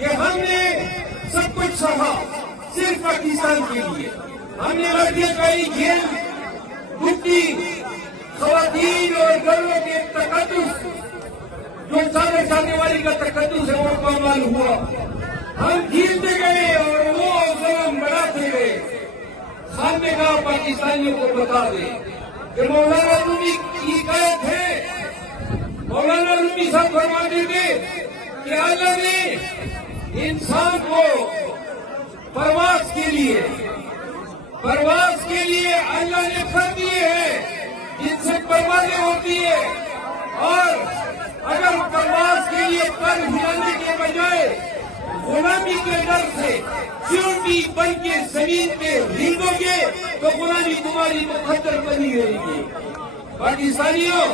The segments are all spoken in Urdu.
کہ ہم نے سب کچھ سہا صرف پاکستان کے لیے. ہم نے لڑکیاں کاری کھیل مٹی خواتین اور گھروں کے تقدس جو سامنے سامنے والی کا تقدس ہے وہ پامال ہوا. ہم جیتتے گئے اور وہ ظلم بڑھاتے گئے. خان نے کہا پاکستانیوں کو بتا دے کہ مولانا رومی کی قید ہے. مولانا رومی صاحب فرماتے تھے کہ اللہ نے انسان کو پرواز کے لیے اللہ نے پر دیے ہیں جن سے پروازیں ہوتی ہے. اور اگر پرواز کے لیے پر ہلانے کے بجائے غلامی کے ڈر سے چونٹی بن کے زمین پہ رینگو گے تو غلامی تمہاری مقدر بنی رہے گی. پاکستانیوں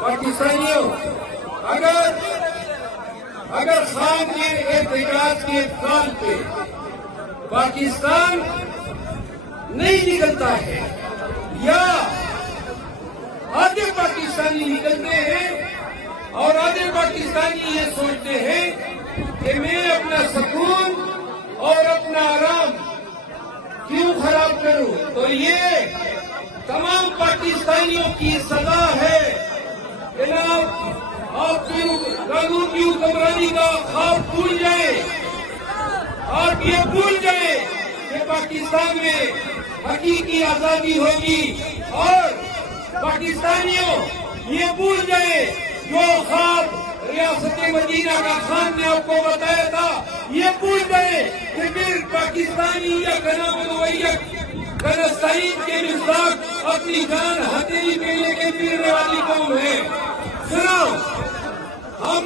پاکستانیوں اگر خان کے احتجاج کے کال پہ پاکستان نہیں نکلتا ہے یا آدھے پاکستانی نکلتے ہیں اور آدھے پاکستانی یہ سوچتے ہیں کہ میں اپنا سکون اور اپنا آرام کیوں خراب کروں, تو یہ تمام پاکستانیوں کی سزا ہے. جناب آپ قانون کی حکمرانی کا خواب بھول جائیں. آپ یہ بھول جائیں کہ پاکستان میں حقیقی آزادی ہوگی. اور پاکستانیوں یہ بھول جائیں جو خواب ریاست مدینہ کا خان نے آپ کو بتایا تھا. یہ بھول جائیں کہ پھر پاکستانی یا فلسطین کے مصداق اپنی جان ہتھیلی پہ لے کے پھرنے والی قوم ہے. سنو, ہم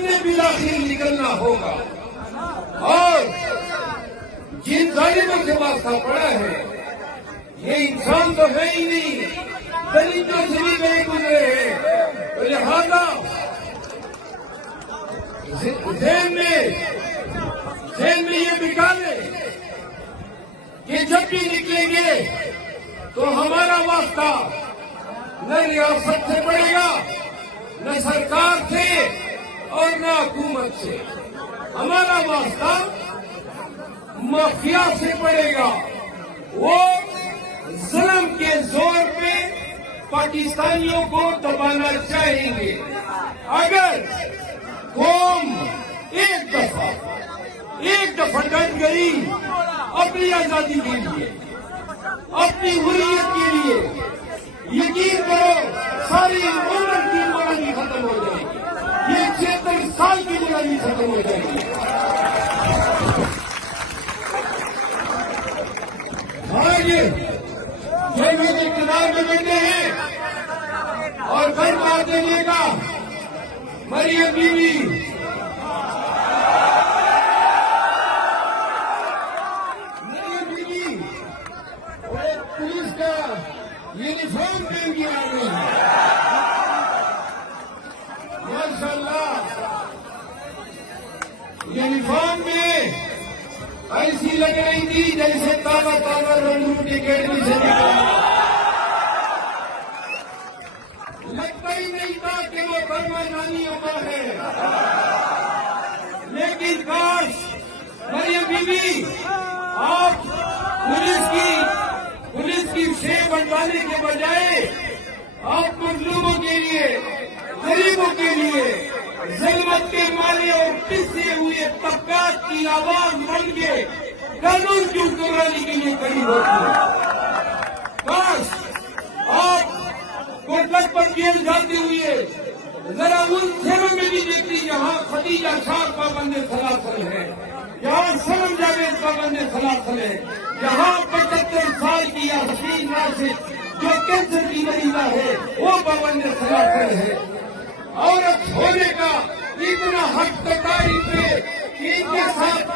نے بالآخر نکلنا ہوگا. اور جن ظالموں سے واسطہ پڑا ہے یہ انسان تو ہے ہی نہیں, درندوں سے بھی نہیں گزرے ہیں. لہذا ذہن میں یہ بٹھا لیں کہ جب بھی نکلیں گے تو ہمارا واسطہ نہ ریاست سے پڑے گا, نہ سرکار سے اور نہ حکومت سے. ہمارا واسطہ مافیا سے پڑے گا. وہ ظلم کے زور پہ پاکستانیوں کو دبانا چاہیں گے. اگر قوم ایک دفعہ ڈٹ گئی اپنی آزادی کے لیے, اپنی حریت کے لیے, یقین کرو ساری عمر کی غلامی ختم ہو جائے گی. یہ 76 سال کی غلامی ختم ہو جائے گی. آج یہ لوگ اقتدار میں بیٹھے ہیں اور گھر مار دینے کا مریم بی بی پولیس کا یونیفارم پہن کے آ گئی ہے. ماشاء اللہ یونیفارم میں ایسی لگ رہی تھی جیسے تازہ رنگوں کی اکیڈمی سے نکلا. لگتا ہی نہیں تھا کہ وہ برما نانی عمر ہے. لیکن کاش مریم بی بی آپ پولیس کی شے بنوانے کے بجائے آپ مظلوموں کے لیے, غریبوں کے لیے, ظلمت کے مارے اور پسے ہوئے طبقات کی آواز بن کے قانون کی حکمرانی کے لیے کھڑی ہوتی. کاش آپ کوٹلک پر جیل جاتے ہوئے ذرا ان شہروں میں بھی دیکھتی جہاں خدیجہ شاہ پابند سلاسل ہے, جہاں سلم جاوید پابند سلاسل ہے, جہاں 75 سال کی حسین راشد جو کینسر کی مریضہ ہے وہ پابند سلاسل ہے. عورت ہونے کا اتنا حق تاری پہ کہ ان کے ساتھ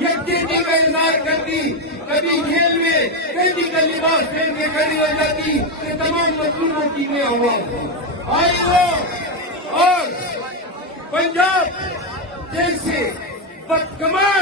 یکجہتی کا اظہار کرتی, کبھی جیل میں کینڈی کا لباس پہن کے کھڑی ہو جاتی کہ تمام مظلوموں کی میں آواز آئی ہو. اور پنجاب جیسے بدکمان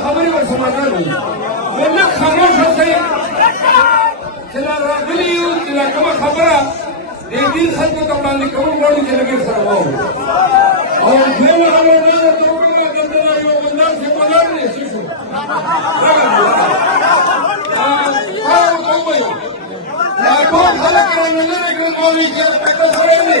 خبرې ور سماعت ولله خاموش اوسئ چې لا راغلي یو چې لا کومه خبره د دې خلکو ته وړاندې کوو غواړو چې لږ سره واورو او دویمه خبره دا ده چې وګورئ دلته یو بندر چې ولاړ دی څه شو ورته ووایو دا ټول خلک رانه لرې کړل مولوي چې پکې سړی دی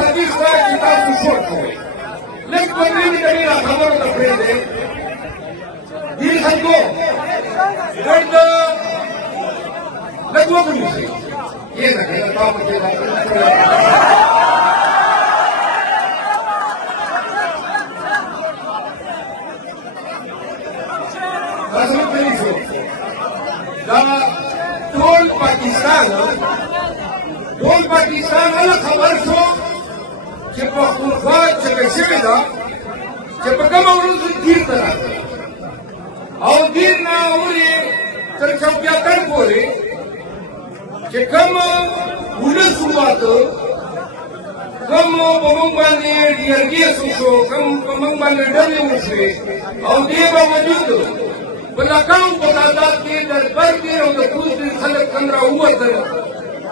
satisfae que está su soco. Le conviene venir a favor de frente. Dil Sanko, Verda, Legua Polisi. Ye na kaya tao ko kaya Rasul Polisi. Da Tol Pakistan ala khabar so che Pakhtunkhwa che kaise da che pakama urus dir tara au dir na uri ter chapya kar pore che kama ulus subat kama pembangunan energi susu kama pembangunan dari usre au dia bawajud belakang batadat ke darbar ke untuk khusus khalq kamra uat